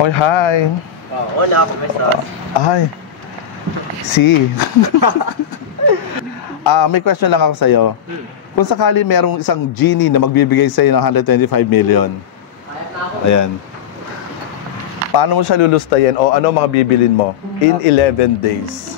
Hoy, hi. Hola, ¿cómo estás? Ay. Si. May question lang ako sa'yo. Kung sakali merong isang genie na magbibigay sa'yo ng 125 million. Ayan. Paano mo siya lulustayin o ano mga bibilin mo in 11 days?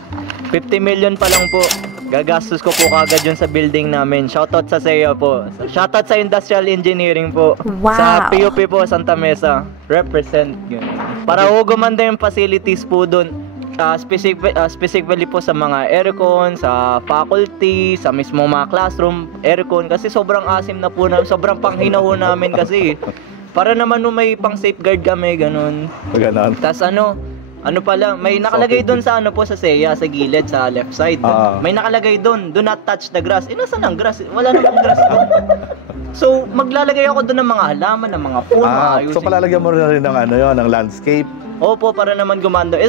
50 million pa lang po. Gagastos ko po kagad yun sa building namin. Shoutout sa SEA po. Shoutout sa Industrial Engineering po. Wow. Sa PUP po, Santa Mesa. Represent. Yun. Para gumanda yung facilities po dun. Specifically po sa mga aircon, sa faculty, sa mismo mga classroom, aircon. Kasi sobrang asim na po namin. Sobrang panghina po namin kasi. Para naman may pang safeguard kami, ganun. Ganon. Tas ano pala, may nakalagay doon sa po sa SEA, sa gilid, sa left side. May nakalagay doon, do not touch the grass. Nasaan ang grass? Wala namang grass doon. So, maglalagay ako doon ng mga halaman, ng mga puno. So palalagyan mo rin ng ng landscape? Opo, para naman gumanda.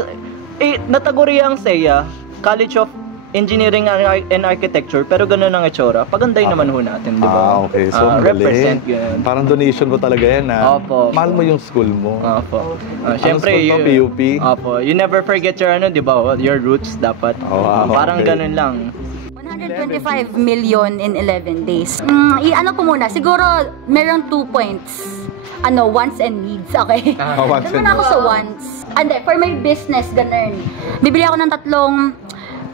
Nataguri ang SEA, College of Engineering and Architecture, pero gano'n ang itsura. Paganday naman ho natin, di ba? Okay. So, represent yun. Parang donation mo talaga yan, ha? Opo. Mahal mo yung school mo. Opo. Siyempre, PUP? Opo. You never forget your, di ba? Your roots dapat. Parang ganun lang. 125 million in 11 days. Ano ko muna, siguro merong 2 points. Wants and needs, okay? Wants and ako sa wants. Ande, for my business, ganun. Bibili ako ng 3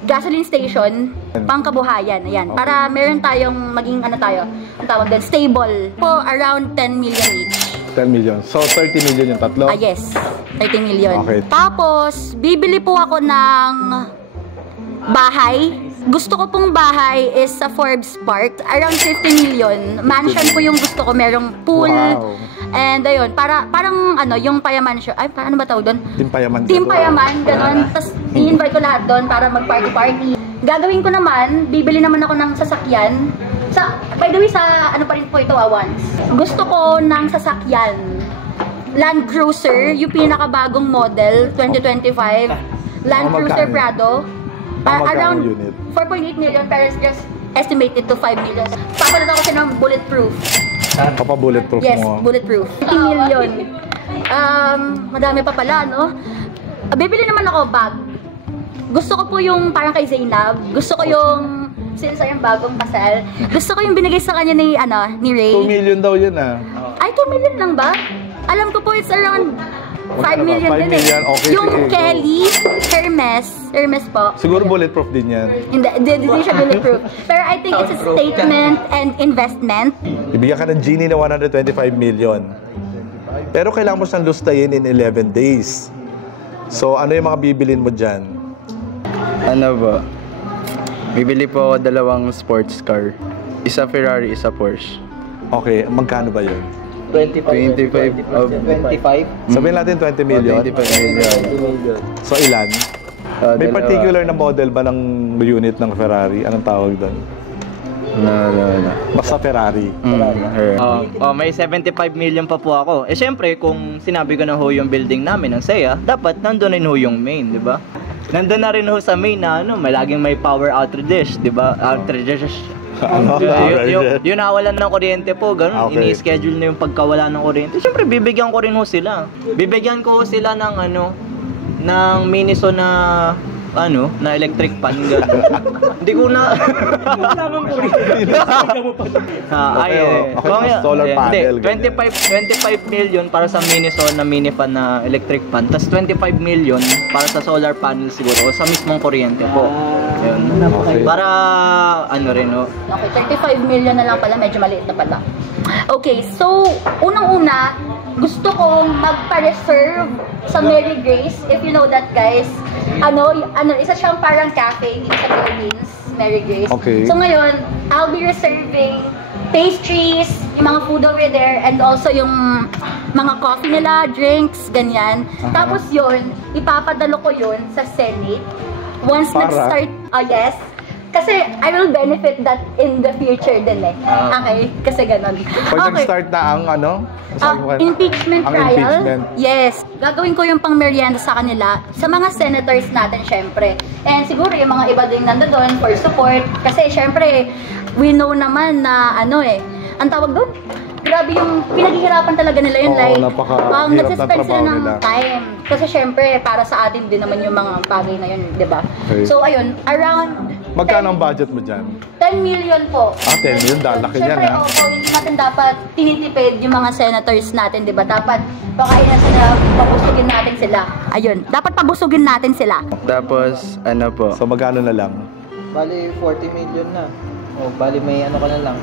gasoline station, pangkabuhayan, ayan. Para meron tayong maging ang tawag doon, stable. Po, around 10 million each. 10 million. So, 30 million yung tatlo? Yes. 30 million. Okay. Tapos, bibili po ako ng bahay. Gusto ko pong bahay is sa Forbes Park. Around 50 million. Mansion po yung gusto ko. Merong pool. Wow. And ayun, parang yung payaman siya. Ay, paano ba tawag doon? Team Payaman. Team Payaman, gano'n. Tapos, i-invite ko lahat doon para mag-party-party. Gagawin ko naman, bibili naman ako ng sasakyan. By the way, sa ano pa rin po ito, once. Gusto ko ng sasakyan. Land Cruiser, yung pinakabagong model, 2025. Land Cruiser Prado. Around 4.8 million, pero just estimated to 5 million. Papalit ako siya ng bulletproof. Bulletproof yes, mo? Yes, bulletproof. 50 million. Madami pa pala, no? Bibili naman ako bag. Gusto ko po yung parang kay Zainab. Gusto ko yung since yung bagong kasal. Gusto ko yung binigay sa kanya ni Ray. 2 million daw yun, Ay, 2 million lang ba? Alam ko po it's around 5 million din Okay, yung sige, Kelly, Hermes po. Siguro bulletproof din yan. Hindi siya bulletproof. Pero I think it's a statement and investment. Ibigyan ka ng genie na 125 million. Pero kailangan mo siyang lustayin in 11 days. So, ano yung mga bibilin mo dyan? Ano ba? Bibili po ako 2 sports car. Isa Ferrari, isa Porsche. Okay, magkano ba yun? 25. Sabihin natin 20 million. 25 million. So, ilan? May particular na model ba ng unit ng Ferrari? Anong tawag doon? No. Basta Ferrari. May 75 million pa po ako. Syempre, kung sinabi ko na ho yung building namin ng SEA, dapat nandun rin ho yung main, di ba? Nandun na rin ho sa main na laging may power outage, di ba? Yung nawalan ng kuryente po, ganun. Okay. Ini-schedule na yung pagkawala ng kuryente. Siyempre, bibigyan ko rin ho sila. Bibigyan ko ho sila ng ng Miniso na na electric pan, gano'n. Hindi ko na... Solar panel. 25 million para sa Miniso na mini fan na electric pan. Tapos 25 million para sa solar panel siguro. O sa mismong kuryente po. Yun. Okay. Para rin ho. Okay, 35 million na lang pala. Medyo maliit na pala. Okay, so unang-una, gusto kong magpa-reserve sa Mary Grace. If you know that, guys. Isa siyang parang cafe dito sa Philippines, Mary Grace. Okay. So ngayon, I'll be reserving pastries, yung mga food over there, and also yung mga coffee nila, drinks, ganyan. Tapos yun, ipapadalo ko yun sa Senate. Once nag-start, yes. Kasi I will benefit that in the future din Okay? Kasi ganun. Pag nag-start na ang impeachment ang trial. Impeachment. Yes. Gagawin ko yung pang-merienda sa kanila. Sa mga senators natin, syempre. And siguro yung mga iba din nandoon for support. Kasi syempre, we know naman na ang tawag doon? Grabe yung pinaghihirapan talaga nila yun. Oo, Like, napakahirap ng nagsispend sila trabaho ng nila. time. Kasi syempre, para sa atin din naman yung mga bagay na yun, di ba? Okay. So, ayun, around Magkano ang budget mo dyan? 10 million po. 10 million, laki yan, Siyempre, ha? opo, hindi natin dapat tinitipid yung mga senators natin, di ba? Dapat pakain na sila, pabusugin natin sila. Ayun, dapat pabusugin natin sila. Tapos, ano po, So magkano na lang? Bali, 40 million na. O, bali may ano ka na lang,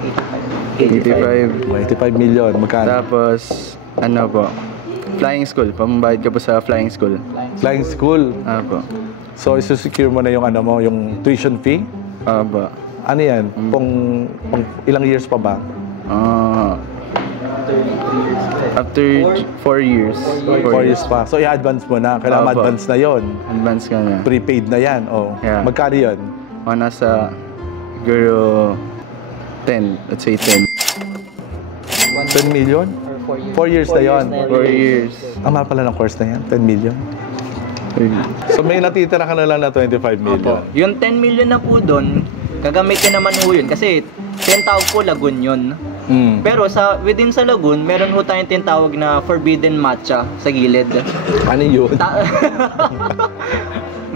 85. 85 million, magkano? Tapos, ano po, flying school. Pambayad ka po sa flying school. Flying school. Apo. So isi-secure mo na yung ano mo, yung tuition fee? Apo. Ano yan? Pong ilang years pa ba? After 4 years. 4 years pa. So i-advance mo na. Kailangan Opo. advance na yon. Advance ka na. Prepaid na yan. Oh. Yeah. Magkano yun? O nasa, siguro, 10. Let's say 10. 10 million? 4 years na yon. 4 years. Ang mahal pala ng course na yan, 10 million. So may natitira ka na lang na 25 million. Yung 10 million na po doon, gagamitin naman po yun. Kasi, tinatawag po lagun yun. Pero within sa lagun, meron po tayong tinatawag na forbidden matcha sa gilid. Ano yun?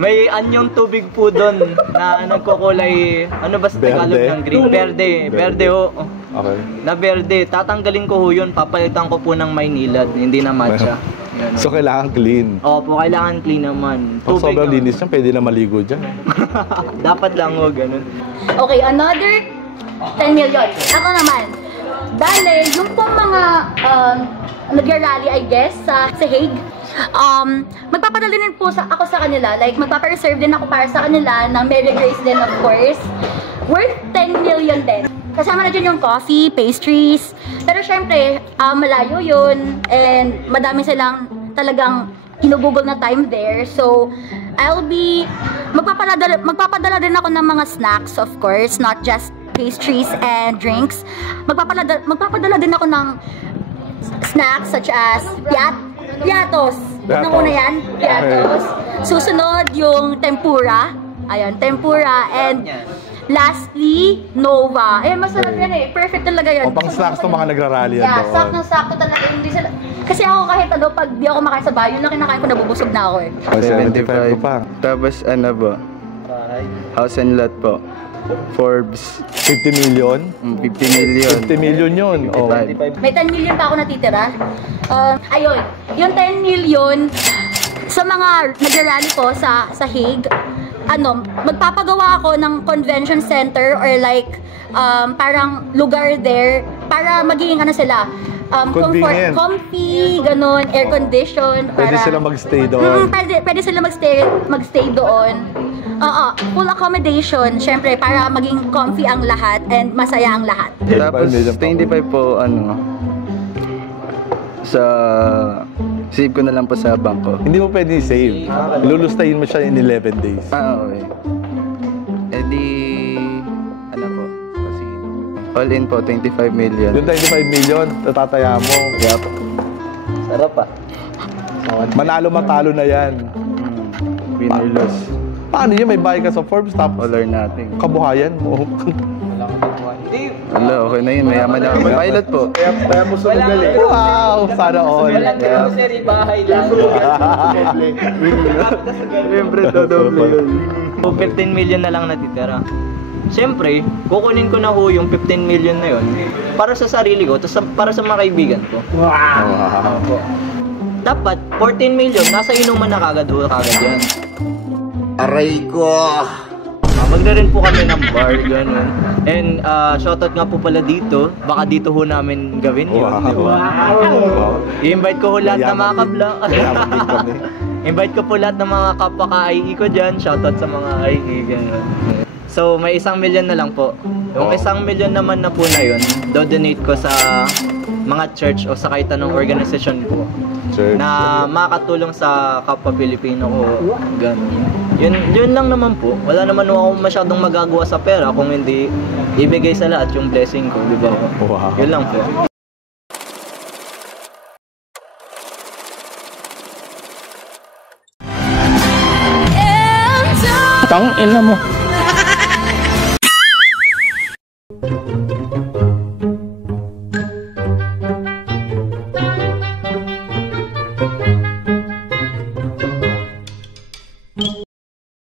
May anyong tubig po doon na nagkukulay, ano ba sa Tagalog Verde? ng green? Verde ho. Okay. Na verde. Tatanggalin ko ho yun, papalitan ko po ng Maynilad, hindi na matcha. Yan. So kailangan clean. Opo, kailangan clean naman. Pag sobrang naman. linis yan, pwede na maligo dyan. Dapat lang ho, ganun. Okay, another 10 million. Ako naman, dali, yung pong mga nag-rally, I guess, sa Hague, magpapadala din po ako sa kanila. Like, magpapareserve din ako para sa kanila ng Mary Grace din, of course. Worth 10 million din. Kasama na dyan yung coffee, pastries. Pero syempre, malayo yun. And madami silang talagang hinugugol na time there. So, magpapadala din ako ng mga snacks, of course. Not just pastries and drinks. Magpapadala din ako ng snacks such as piatos. Una yan, piatos. Susunod yung tempura. Ayun, tempura. And lastly, Nova. Masarap yan eh. Perfect talaga yan. O pang snacks ng mga nagrarally yan Yeah, doon. sakto talaga. Hindi sila... Kasi ako kahit pag di ako makain sa bahay, yun lang kinakain ko, nabubusog na ako eh. 75 pa. Tapos, ano po, house and lot po. Forbes, 50 million? 50 million. 50 million yun. Oh. May 10 million pa ako natitira. Ayun, yung 10 million sa mga nag-rally ko sa Hague, magpapagawa ako ng convention center or like parang lugar there para magiging sila Convenient. comfy, ganun, air condition. Pwede para, sila magstay doon. pwede sila magstay doon. Full accommodation, syempre, para maging comfy ang lahat and masaya ang lahat. Tapos, 25 po, save ko na lang po sa bangko. Hindi mo pwede i-save. Lulustayin mo siya in 11 days. Okay. Eh di, po, kasi all in po, 25 million. Yung 25 million, tatataya mo. Yup. Sarap pa. Manalo matalo na yan. Win or loss. Paano yun? May buy ka sa Forbes tapos All or nothing. kabuhayan mo. Wala, okay na yun. Mayaman na ako. Pilot po. Kaya mo sumugal eh. Wow! Sana all. Walang grocery, bahay lang. Siyempre, dodoble yun. 15 million na lang natitira. Siyempre, kukunin ko na ho yung 15 million na yun para sa sarili ko, tapos para sa mga kaibigan ko. Wow! Dapat, 14 million, nasa inuman na kagad yan. Aray ko! Magna rin po kami ng bar, ganun. And shoutout nga po pala dito, baka dito ho namin gawin yun, Wow. di ba? I-invite ko ho lahat ng mga kabla. Yaman din kami. Invite ko po lahat ng mga kapwa ka-IE ko dyan, shoutout sa mga IE, ganun. So, may 1 million na lang po. Yung 1 million naman na po na yun, do-donate ko sa mga church o sa kahit anong organisasyon ko Church. na makatulong sa kapwa Pilipino ko. Ganun. Yun lang naman po. Wala naman ako masyadong magagawa sa pera kung hindi ibigay sa lahat yung blessing ko, di ba? Wow. Yun lang po. Tang ina mo.